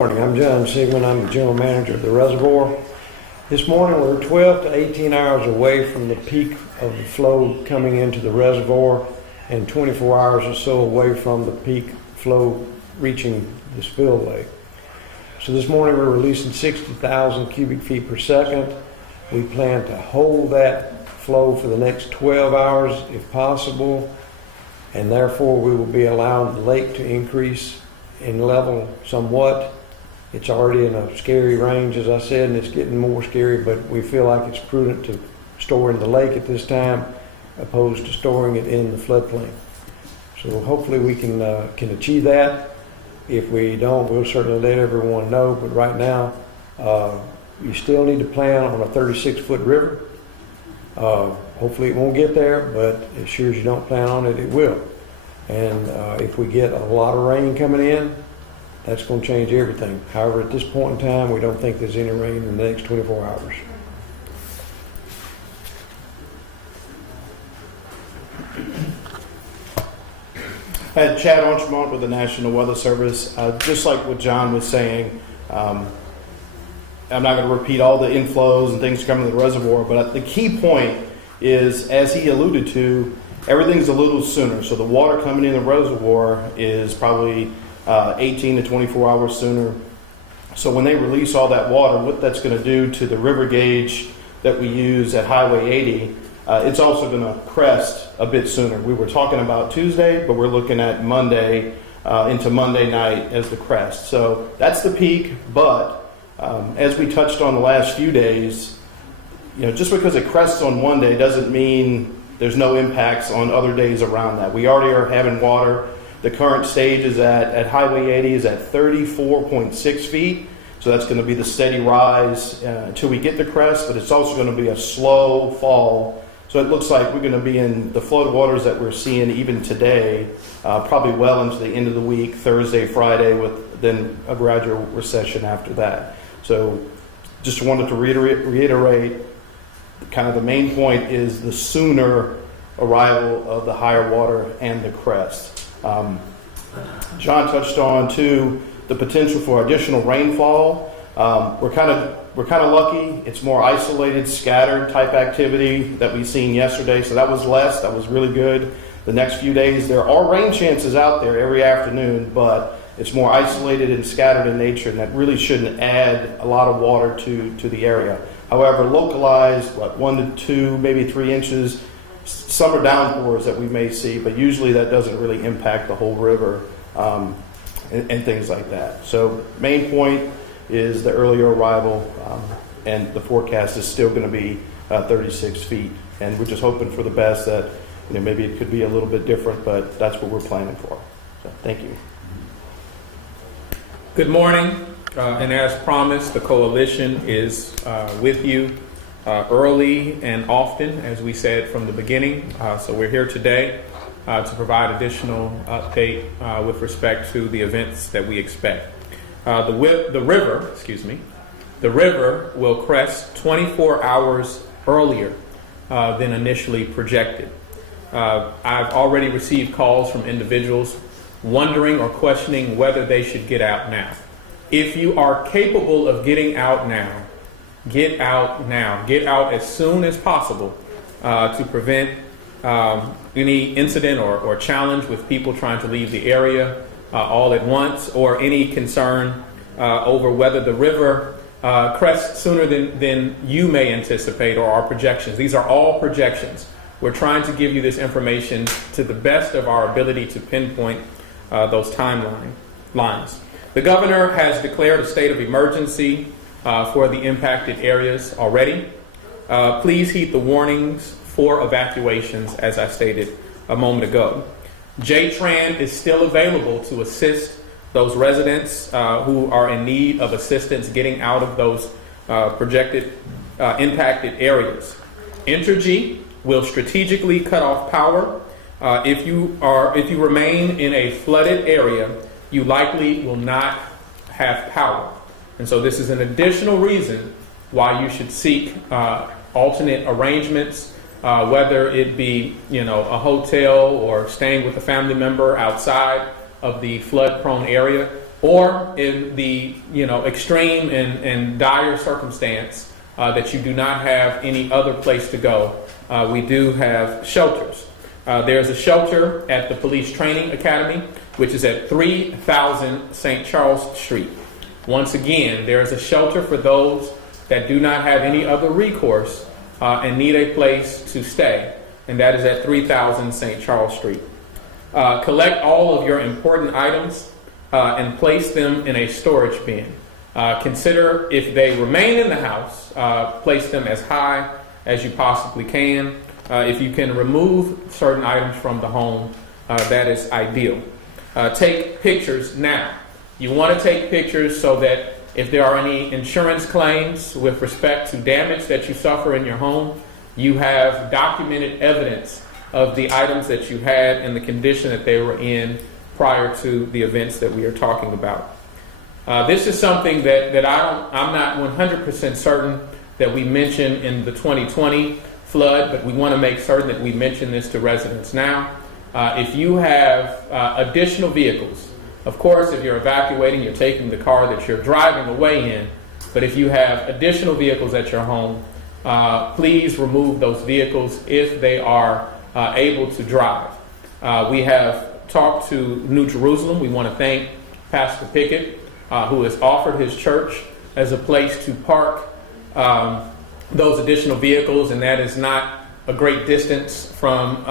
Morning. I'm John Sigmund. I'm the general manager of the reservoir. This morning we're 12 to 18 hours away from the peak of the flow coming into the reservoir and 24 hours or so away from the peak flow reaching the spillway. So this morning we're releasing 60,000 cubic feet per second. We plan to hold that flow for the next 12 hours if possible, and therefore we will be allowing the lake to increase in level somewhat. It's already in a scary range, as I said, and it's getting more scary, but we feel like it's prudent to store in the lake at this time opposed to storing it in the floodplain. So hopefully we can achieve that. If we don't, we'll certainly let everyone know, but right now you still need to plan on a 36-foot river. Hopefully it won't get there, but as sure as you don't plan on it, it will. And if we get a lot of rain coming in, that's going to change everything. However, at this point in time, we don't think there's any rain in the next 24 hours. I had Chad Archmont with the National Weather Service. Just like what John was saying, I'm not going to repeat all the inflows and things coming to the reservoir, but the key point is, as he alluded to, everything's a little sooner. So the water coming in the reservoir is probably 18 to 24 hours sooner. So when they release all that water, what that's going to do to the river gauge that we use at Highway 80, it's also going to crest a bit sooner. We were talking about Tuesday, but we're looking at Monday into Monday night as the crest. So that's the peak, but as we touched on the last few days, just because it crests on one day doesn't mean there's no impacts on other days around that. We already are having water. The current stage is at Highway 80 is at 34.6 feet. So that's going to be the steady rise until we get the crest, but it's also going to be a slow fall. So it looks like we're going to be in the flood waters that we're seeing even today, probably well into the end of the week, Thursday, Friday, with then a gradual recession after that. So just wanted to reiterate kind of the main point is the sooner arrival of the higher water and the crest. John touched on too the potential for additional rainfall. We're kind of lucky. It's more isolated, scattered type activity that we've seen yesterday. So that was less. That was really good. The next few days there are rain chances out there every afternoon, but it's more isolated and scattered in nature, and that really shouldn't add a lot of water to the area. However, localized, 1 to 2, maybe 3 inches. Summer downpours that we may see, but usually that doesn't really impact the whole river and things like that. So main point is the earlier arrival, and the forecast is still going to be 36 feet. And we're just hoping for the best that maybe it could be a little bit different, but that's what we're planning for. So thank you. Good morning, and as promised, the coalition is with you early and often, as we said from the beginning. So we're here today to provide additional update with respect to the events that we expect. The river will crest 24 hours earlier than initially projected. I've already received calls from individuals wondering or questioning whether they should get out now. If you are capable of getting out now, get out now. Get out as soon as possible to prevent any incident or challenge with people trying to leave the area all at once, or any concern over whether the river crests sooner than you may anticipate or our projections. These are all projections. We're trying to give you this information to the best of our ability to pinpoint those timelines. The governor has declared a state of emergency for the impacted areas already. Please heed the warnings for evacuations, as I stated a moment ago. JTRAN is still available to assist those residents who are in need of assistance getting out of those projected impacted areas. Entergy will strategically cut off power. If you remain in a flooded area, you likely will not have power. And so this is an additional reason why you should seek alternate arrangements, whether it be a hotel or staying with a family member outside of the flood-prone area. or in the extreme and dire circumstance that you do not have any other place to go, we do have shelters. There's a shelter at the Police Training Academy, which is at 3000 St. Charles Street. Once again, there is a shelter for those that do not have any other recourse and need a place to stay, and that is at 3000 St. Charles Street. Collect all of your important items and place them in a storage bin. Consider if they remain in the house, place them as high as you possibly can. If you can remove certain items from the home, that is ideal. Take pictures now. You want to take pictures so that if there are any insurance claims with respect to damage that you suffer in your home, you have documented evidence of the items that you had and the condition that they were in prior to the events that we are talking about. This is something that I'm not 100% certain that we mentioned in the 2020 flood, but we want to make certain that we mention this to residents now. If you have additional vehicles, of course, if you're evacuating, you're taking the car that you're driving away in, but if you have additional vehicles at your home, please remove those vehicles if they are able to drive. We have talked to New Jerusalem. We want to thank Pastor Pickett, who has offered his church as a place to park those additional vehicles, and that is not a great distance from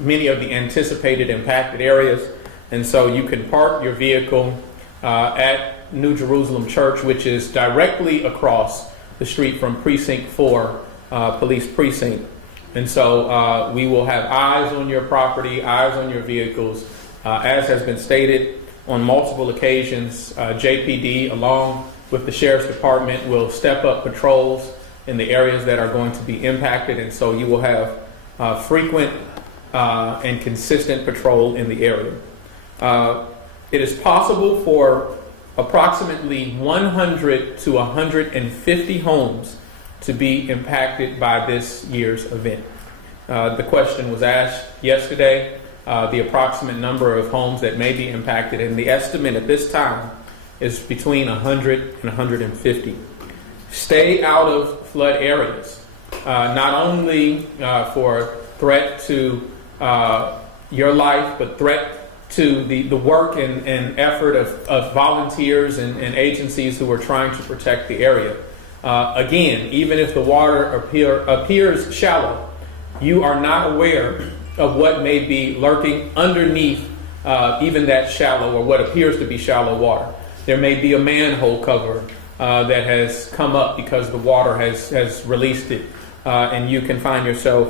many of the anticipated impacted areas. And so you can park your vehicle at New Jerusalem Church, which is directly across the street from Precinct 4 Police Precinct. And so we will have eyes on your property, eyes on your vehicles. As has been stated on multiple occasions, JPD, along with the Sheriff's Department, will step up patrols in the areas that are going to be impacted. And so you will have frequent and consistent patrol in the area. It is possible for approximately 100 to 150 homes to be impacted by this year's event. The question was asked yesterday, the approximate number of homes that may be impacted, and the estimate at this time is between 100 and 150. Stay out of flood areas, not only for threat to your life, but threat to the work and effort of volunteers and agencies who are trying to protect the area. Again, even if the water appears shallow, you are not aware of what may be lurking underneath even that shallow or what appears to be shallow water. There may be a manhole cover that has come up because the water has released it, and you can find yourself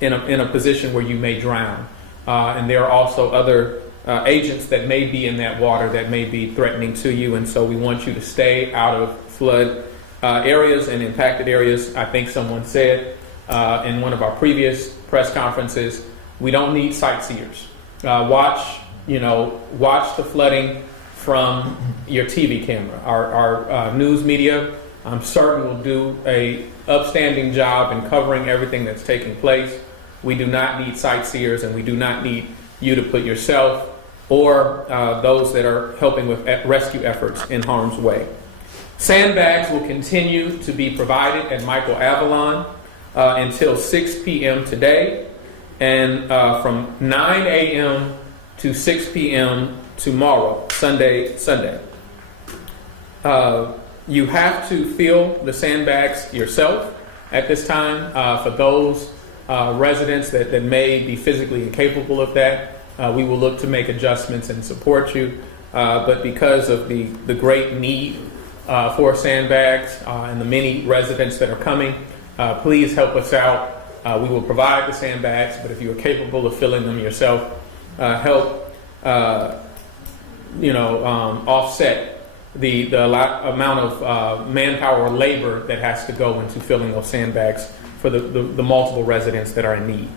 in a position where you may drown. And there are also other agents that may be in that water that may be threatening to you, and so we want you to stay out of flood areas and impacted areas. I think someone said in one of our previous press conferences, we don't need sightseers. Watch the flooding from your TV camera. Our news media, I'm certain, will do a upstanding job in covering everything that's taking place. We do not need sightseers, and we do not need you to put yourself or those that are helping with rescue efforts in harm's way. Sandbags will continue to be provided at Michael Avalon until 6 p.m. today, and from 9 a.m. to 6 p.m. tomorrow, Sunday. You have to fill the sandbags yourself at this time. For those residents that may be physically incapable of that, we will look to make adjustments and support you. But because of the great need for sandbags and the many residents that are coming, please help us out. We will provide the sandbags, but if you are capable of filling them yourself, help offset the amount of manpower or labor that has to go into filling those sandbags for the multiple residents that are in need.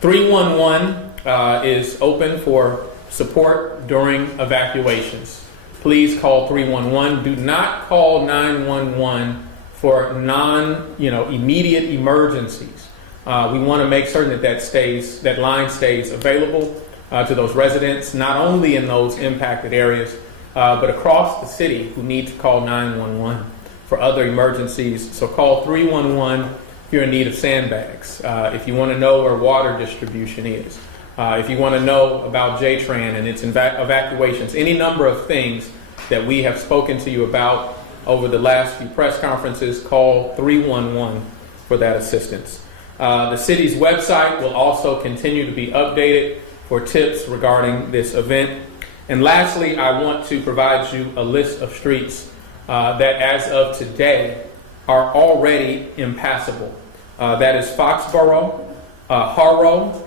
311 is open for support during evacuations. Please call 311. Do not call 911 for immediate emergencies. We want to make certain that line stays available to those residents, not only in those impacted areas, but across the city who need to call 911 for other emergencies. So call 311 if you're in need of sandbags, if you want to know where water distribution is, if you want to know about JTRAN and its evacuations, any number of things that we have spoken to you about over the last few press conferences, call 311 for that assistance. The city's website will also continue to be updated for tips regarding this event. And lastly, I want to provide you a list of streets that as of today are already impassable. That is Foxborough, Harrow,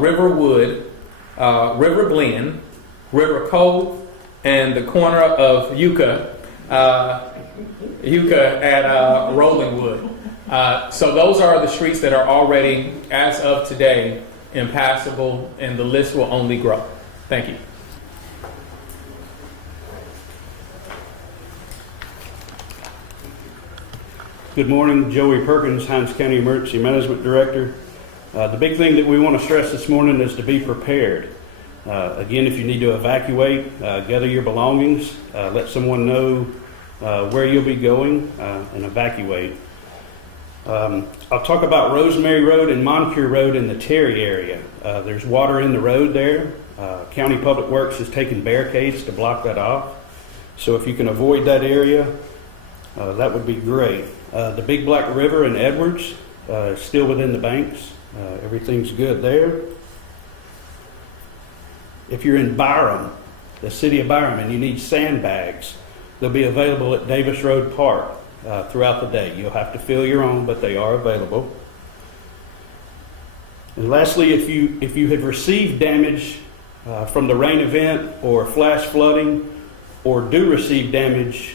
Riverwood, River Glen, River Cove, and the corner of Yucca at Rolling Wood. So those are the streets that are already, as of today, impassable, and the list will only grow. Thank you. Good morning, Joey Perkins, Hinds County Emergency Management Director. The big thing that we want to stress this morning is to be prepared. Again, if you need to evacuate, gather your belongings, let someone know where you'll be going, and evacuate. I'll talk about Rosemary Road and Moncure Road in the Terry area. There's water in the road there. County Public Works has taken barricades to block that off. So if you can avoid that area, that would be great. The Big Black River in Edwards is still within the banks. Everything's good there. If you're in Byram, the city of Byram, and you need sandbags, they'll be available at Davis Road Park throughout the day. You'll have to fill your own, but they are available. And lastly, if you have received damage from the rain event or flash flooding, or do receive damage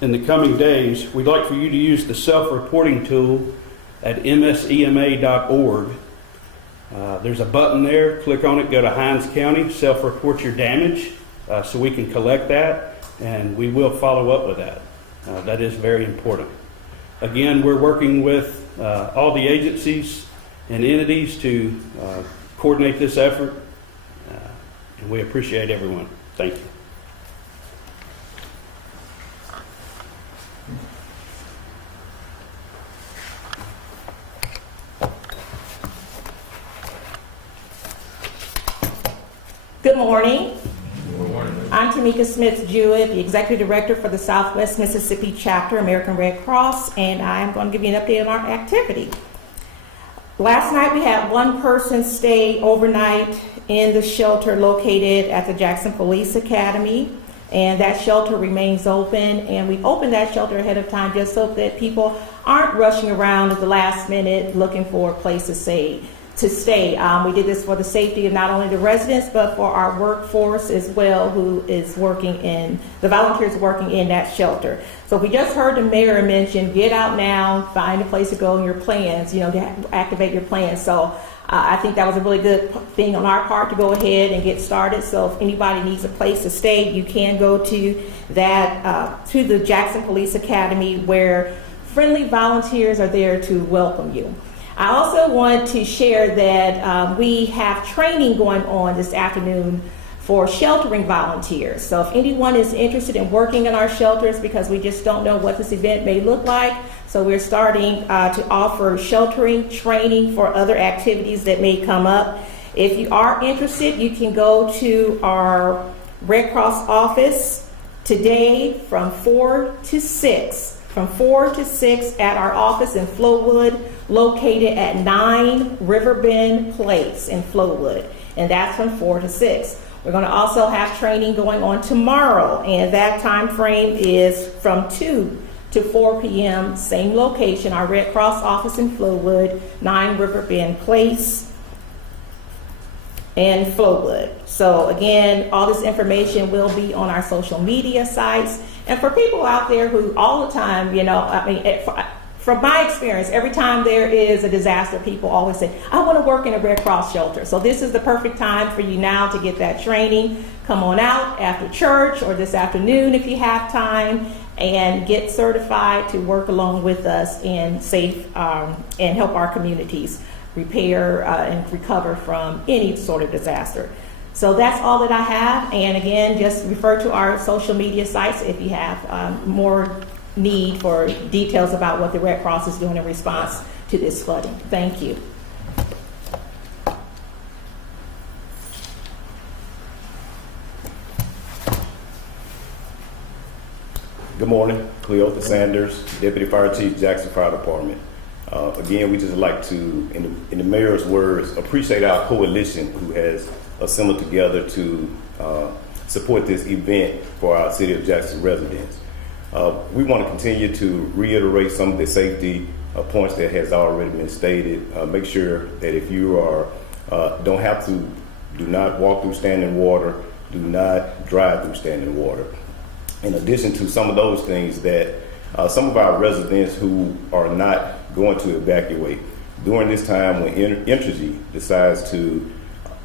in the coming days, we'd like for you to use the self-reporting tool at msema.org. There's a button there. Click on it, go to Hinds County, self-report your damage, so we can collect that, and we will follow up with that. That is very important. Again, we're working with all the agencies and entities to coordinate this effort, and we appreciate everyone. Thank you. Good morning. I'm Tamika Smith-Jewett, the Executive Director for the Southwest Mississippi Chapter, American Red Cross, and I'm going to give you an update on our activity. Last night we had one person stay overnight in the shelter located at the Jackson Police Academy, and that shelter remains open, and we opened that shelter ahead of time just so that people aren't rushing around at the last minute looking for a place to stay. We did this for the safety of not only the residents, but for our workforce as well, who is working in, the volunteers working in that shelter. So we just heard the mayor mention, get out now, find a place to go in your plans, to activate your plans. So I think that was a really good thing on our part to go ahead and get started. So if anybody needs a place to stay, you can go to that, to the Jackson Police Academy, where friendly volunteers are there to welcome you. I also want to share that we have training going on this afternoon for sheltering volunteers. So if anyone is interested in working in our shelters, because we just don't know what this event may look like, so we're starting to offer sheltering training for other activities that may come up. If you are interested, you can go to our Red Cross office today from 4 to 6. From 4 to 6 at our office in Flowood, located at 9 Riverbend Place in Flowood, and that's from 4 to 6. We're going to also have training going on tomorrow, and that time frame is from 2 to 4 p.m., same location, our Red Cross office in Flowood, 9 Riverbend Place in Flowood. So again, all this information will be on our social media sites. And for people out there who all the time, from my experience, every time there is a disaster, people always say, I want to work in a Red Cross shelter. So this is the perfect time for you now to get that training. Come on out after church or this afternoon if you have time, and get certified to work along with us and and help our communities repair and recover from any sort of disaster. So that's all that I have. And again, just refer to our social media sites if you have more need for details about what the Red Cross is doing in response to this flooding. Thank you. Good morning, Cleotha Sanders, Deputy Fire Chief, Jackson Fire Department. Again, we just like to, in the mayor's words, appreciate our coalition who has assembled together to support this event for our City of Jackson residents. We want to continue to reiterate some of the safety points that has already been stated. Make sure that if you are do not walk through standing water, do not drive through standing water. In addition to some of those things that some of our residents who are not going to evacuate during this time when Entergy decides to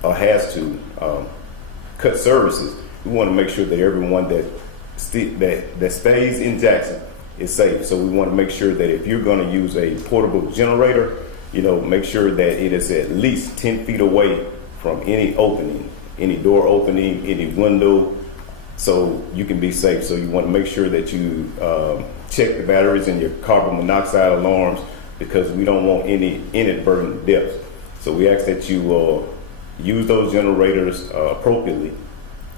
or has to cut services, we want to make sure that everyone that stays in Jackson is safe. So we want to make sure that if you're going to use a portable generator, make sure that it is at least 10 feet away from any opening, any door opening, any window, so you can be safe. So you want to make sure that you check the batteries in your carbon monoxide alarms, because we don't want any inadvertent deaths. So we ask that you use those generators appropriately.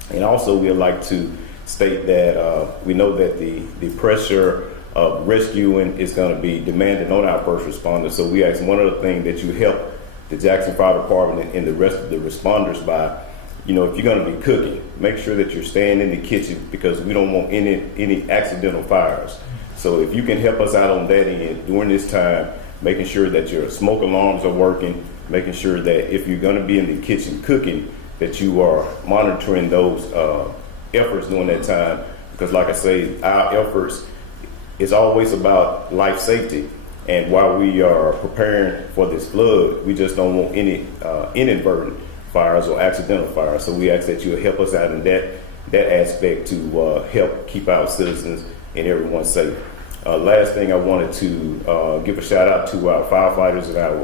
And also we'd like to state that we know that the pressure of rescuing is going to be demanded on our first responders. So we ask one other thing, that you help the Jackson Fire Department and the rest of the responders by, if you're going to be cooking, make sure that you're staying in the kitchen, because we don't want any accidental fires. So if you can help us out on that end during this time, making sure that your smoke alarms are working, making sure that if you're going to be in the kitchen cooking, that you are monitoring those efforts during that time. Because like I say, our efforts is always about life safety. And while we are preparing for this flood, we just don't want any inadvertent fires or accidental fires. So we ask that you help us out in that aspect to help keep our citizens and everyone safe. Last thing, I wanted to give a shout out to our firefighters and our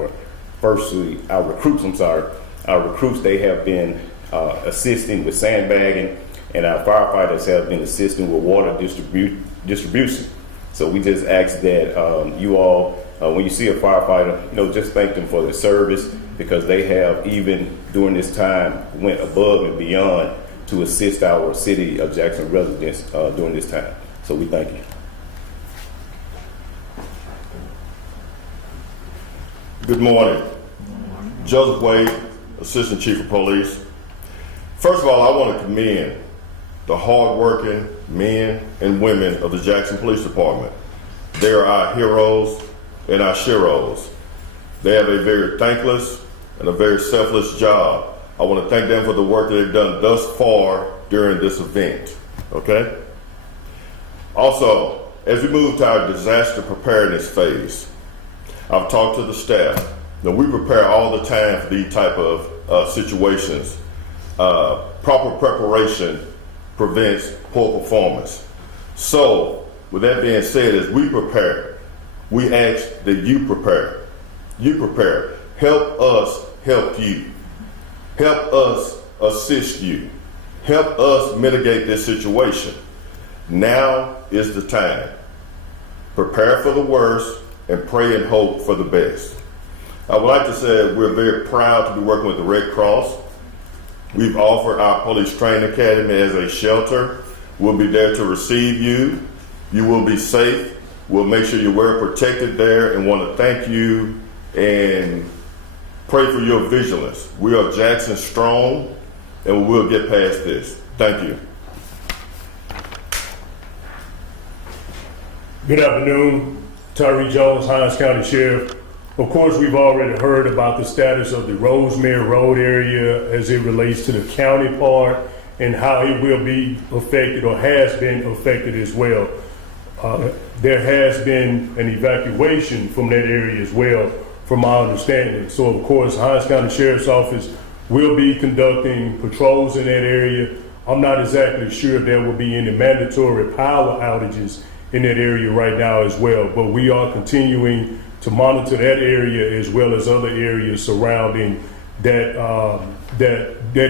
recruits. Our recruits, they have been assisting with sandbagging, and our firefighters have been assisting with water distribution. So we just ask that you all, when you see a firefighter, just thank them for their service, because they have, even during this time, went above and beyond to assist our City of Jackson residents during this time. So we thank you. Good morning. Joseph Wade, Assistant Chief of Police. First of all, I want to commend the hardworking men and women of the Jackson Police Department. They are our heroes and our sheroes. They have a very thankless and a very selfless job. I want to thank them for the work that they've done thus far during this event, okay? Also, as we move to our disaster preparedness phase, I've talked to the staff. Now, we prepare all the time for these type of situations. Proper preparation prevents poor performance. So, with that being said, as we prepare, we ask that you prepare. You prepare. Help us help you. Help us assist you. Help us mitigate this situation. Now is the time. Prepare for the worst and pray and hope for the best. I would like to say that we're very proud to be working with the Red Cross. We've offered our Police Training Academy as a shelter. We'll be there to receive you. You will be safe. We'll make sure you're well protected there, and want to thank you and pray for your vigilance. We are Jackson strong, and we will get past this. Thank you. Good afternoon. Tyree Jones, Hinds County Sheriff. Of course, we've already heard about the status of the Rosemary Road area as it relates to the county part, and how it will be affected or has been affected as well. There has been an evacuation from that area as well, from my understanding. So of course, Hinds County Sheriff's Office will be conducting patrols in that area. I'm not exactly sure if there will be any mandatory power outages in that area right now as well, but we are continuing to monitor that area as well as other areas surrounding that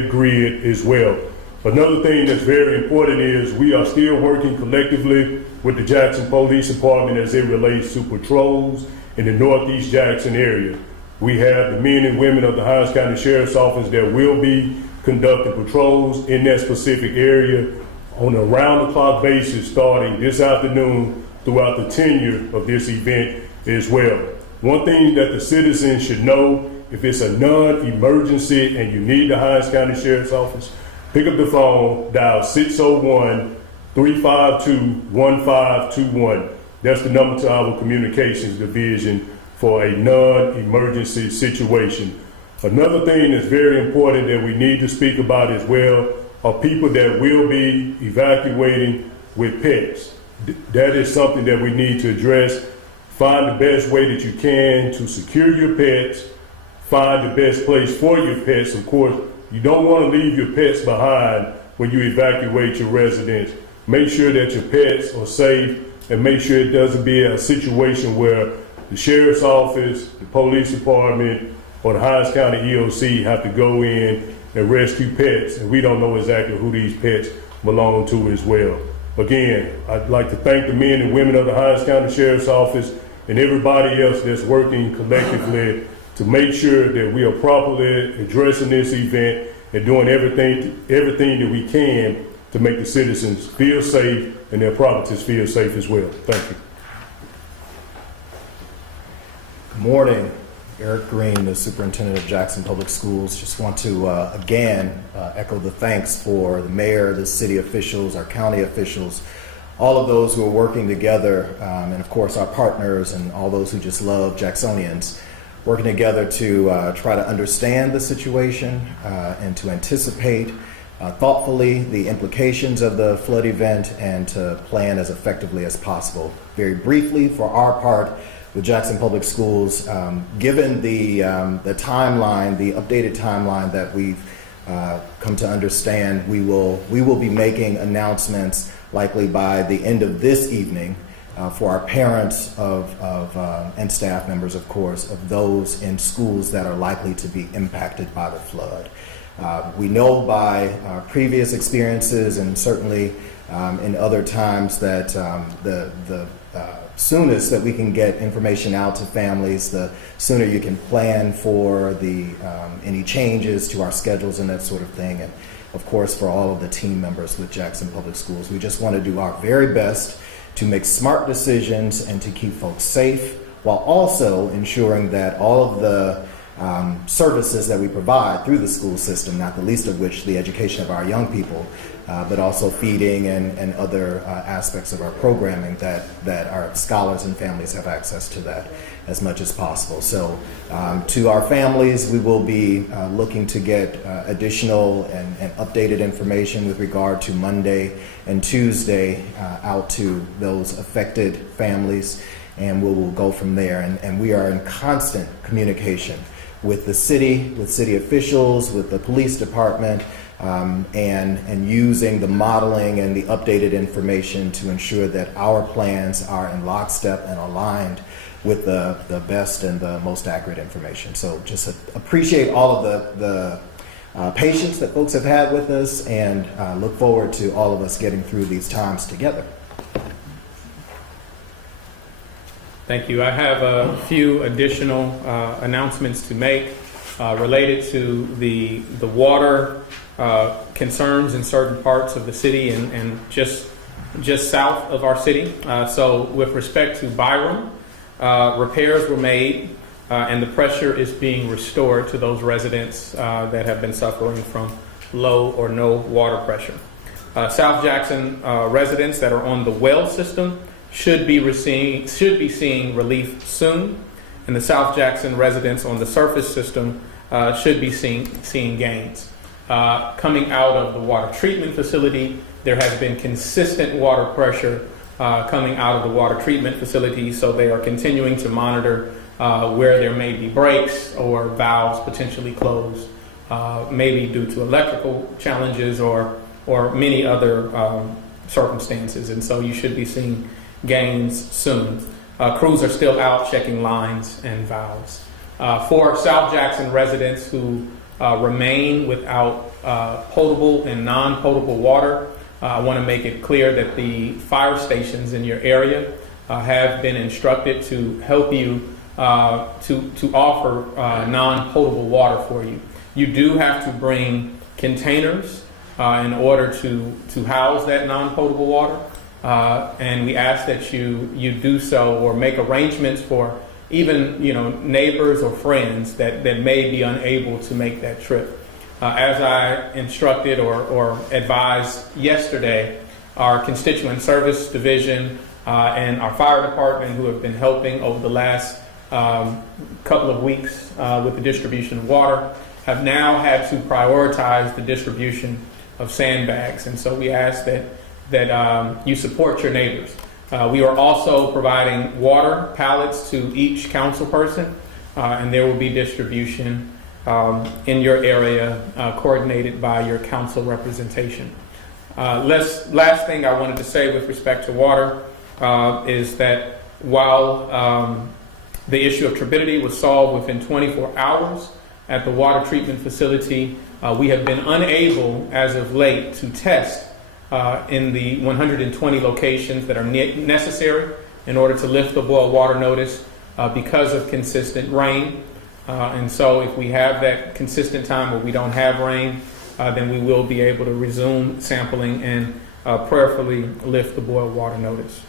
grid as well. Another thing that's very important is we are still working collectively with the Jackson Police Department as it relates to patrols in the Northeast Jackson area. We have the men and women of the Hinds County Sheriff's Office that will be conducting patrols in that specific area on a round-the-clock basis starting this afternoon throughout the tenure of this event as well. One thing that the citizens should know, if it's a non-emergency and you need the Hinds County Sheriff's Office, pick up the phone, dial 601-352-1521. That's the number to our communications division for a non-emergency situation. Another thing that's very important that we need to speak about as well are people that will be evacuating with pets. That is something that we need to address. Find the best way that you can to secure your pets. Find the best place for your pets. Of course, you don't want to leave your pets behind when you evacuate your residence. Make sure that your pets are safe and make sure it doesn't be a situation where the sheriff's office, the police department, or the Hinds County EOC have to go in and rescue pets, and we don't know exactly who these pets belong to as well. Again, I'd like to thank the men and women of the Hinds County Sheriff's Office and everybody else that's working collectively to make sure that we are properly addressing this event and doing everything that we can to make the citizens feel safe and their properties feel safe as well. Thank you. Good morning. Eric Green, the Superintendent of Jackson Public Schools. Just want to again echo the thanks for the mayor, the city officials, our county officials, all of those who are working together, and of course our partners and all those who just love Jacksonians, working together to try to understand the situation and to anticipate thoughtfully the implications of the flood event and to plan as effectively as possible. Very briefly, for our part, with Jackson Public Schools, given the timeline, the updated timeline that we've come to understand, we will be making announcements likely by the end of this evening for our parents and staff members, of course, of those in schools that are likely to be impacted by the flood. We know by previous experiences and certainly in other times that the soonest that we can get information out to families, the sooner you can plan for any changes to our schedules and that sort of thing. And of course, for all of the team members with Jackson Public Schools, we just want to do our very best to make smart decisions and to keep folks safe while also ensuring that all of the services that we provide through the school system, not the least of which the education of our young people, but also feeding and other aspects of our programming that our scholars and families have access to that as much as possible. So to our families, we will be looking to get additional and updated information with regard to Monday and Tuesday out to those affected families, and we will go from there. And we are in constant communication with the city, with city officials, with the police department, and using the modeling and the updated information to ensure that our plans are in lockstep and aligned with the best and the most accurate information. So just appreciate all of the patience that folks have had with us, and look forward to all of us getting through these times together. Thank you. I have a few additional announcements to make related to the water concerns in certain parts of the city and just south of our city. So with respect to Byram, repairs were made and the pressure is being restored to those residents that have been suffering from low or no water pressure. South Jackson residents that are on the well system should be seeing relief soon, and the South Jackson residents on the surface system should be seeing gains. Coming out of the water treatment facility, there has been consistent water pressure coming out of the water treatment facility, so they are continuing to monitor where there may be breaks or valves potentially closed, maybe due to electrical challenges or many other circumstances, and so you should be seeing gains soon. crews are still out checking lines and valves. For South Jackson residents who remain without potable and non-potable water, I want to make it clear that the fire stations in your area have been instructed to help you to offer non-potable water for you. You do have to bring containers in order to house that non-potable water, and we ask that you do so or make arrangements for even neighbors or friends that may be unable to make that trip. As I instructed or advised yesterday, our constituent service division and our fire department, who have been helping over the last couple of weeks with the distribution of water, have now had to prioritize the distribution of sandbags. And so we ask that you support your neighbors. We are also providing water pallets to each council person, and there will be distribution in your area coordinated by your council representation. Last thing I wanted to say with respect to water is that while the issue of turbidity was solved within 24 hours at the water treatment facility, we have been unable as of late to test in the 120 locations that are necessary in order to lift the boil water notice because of consistent rain. And so if we have that consistent time where we don't have rain, then we will be able to resume sampling and prayerfully lift the boil water notice.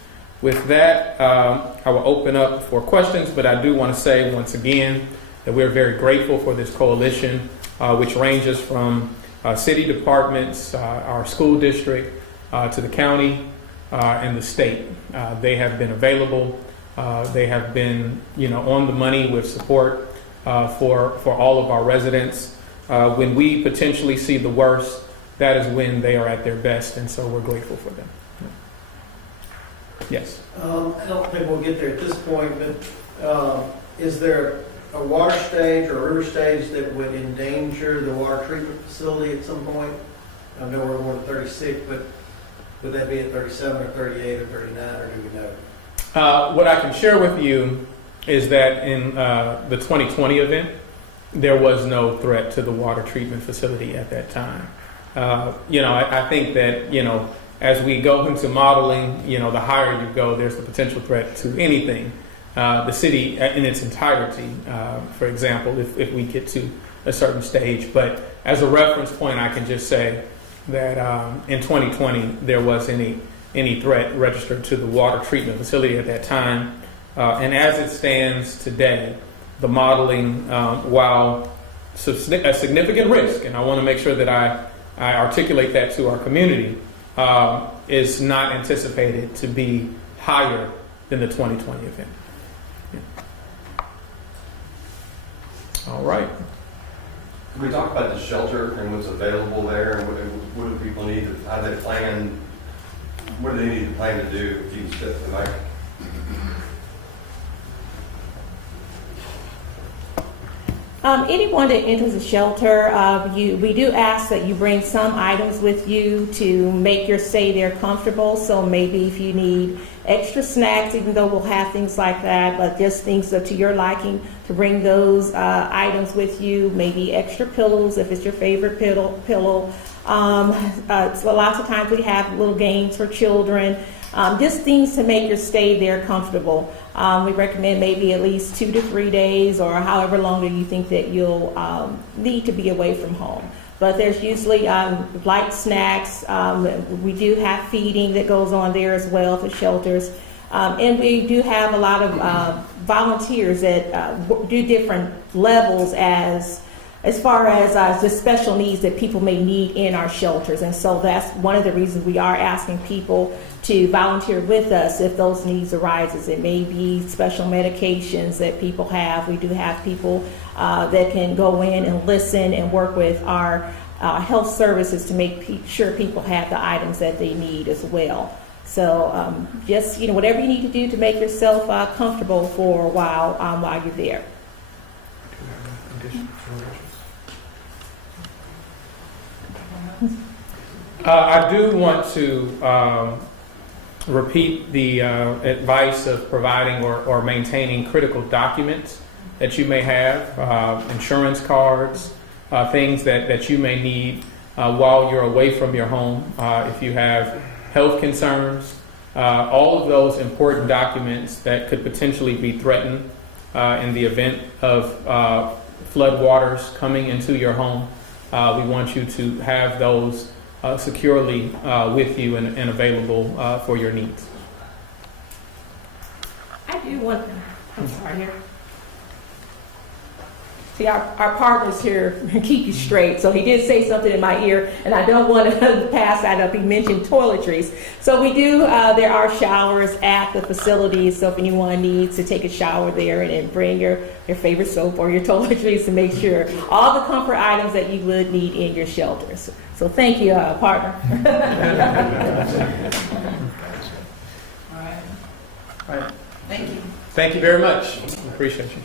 With that, I will open up for questions, but I do want to say once again that we're very grateful for this coalition, which ranges from city departments, our school district, to the county and the state. They have been available. They have been, on the money with support for all of our residents. When we potentially see the worst, that is when they are at their best, and so we're grateful for them. Yes. I don't think we'll get there at this point, but is there a water stage or a river stage that would endanger the water treatment facility at some point? I know we're more than 36, but would that be at 37 or 38 or 39, or do we know? What I can share with you is that in the 2020 event, there was no threat to the water treatment facility at that time. I think that, as we go into modeling, the higher you go, there's the potential threat to anything. The city in its entirety, for example, if we get to a certain stage. But as a reference point, I can just say that in 2020, there was any threat registered to the water treatment facility at that time. And as it stands today, the modeling, while a significant risk, and I want to make sure that I articulate that to our community, is not anticipated to be higher than the 2020 event. Yeah. All right. Can we talk about the shelter and what's available there, and what do people need? How they plan? What do they need to plan to do? If you can step to the mic. Anyone that enters a shelter, we do ask that you bring some items with you to make your stay there comfortable. So maybe if you need extra snacks, even though we'll have things like that, but just things that to your liking, to bring those items with you. Maybe extra pillows if it's your favorite pillow. So lots of times we have little games for children. Just things to make your stay there comfortable. We recommend maybe at least 2 to 3 days, or however longer you think that you'll need to be away from home. But there's usually light snacks. We do have feeding that goes on there as well for shelters. And we do have a lot of volunteers that do different levels as far as the special needs that people may need in our shelters. And so that's one of the reasons we are asking people to volunteer with us if those needs arises. It may be special medications that people have. We do have people that can go in and listen and work with our health services to make sure people have the items that they need as well. So just whatever you need to do to make yourself comfortable for a while you're there. I do want to repeat the advice of providing or maintaining critical documents that you may have, insurance cards, things that you may need while you're away from your home. If you have health concerns, all of those important documents that could potentially be threatened in the event of flood waters coming into your home. We want you to have those securely with you and available for your needs. I do want, I'm sorry here. See, our partners here keep you straight. So he did say something in my ear, and I don't want to pass that up. He mentioned toiletries. So we do, there are showers at the facilities. So if anyone needs to take a shower there and bring your favorite soap or your toiletries to make sure all the comfort items that you would need in your shelters. So thank you, partner. All right. Thank you. Thank you very much. Appreciate you.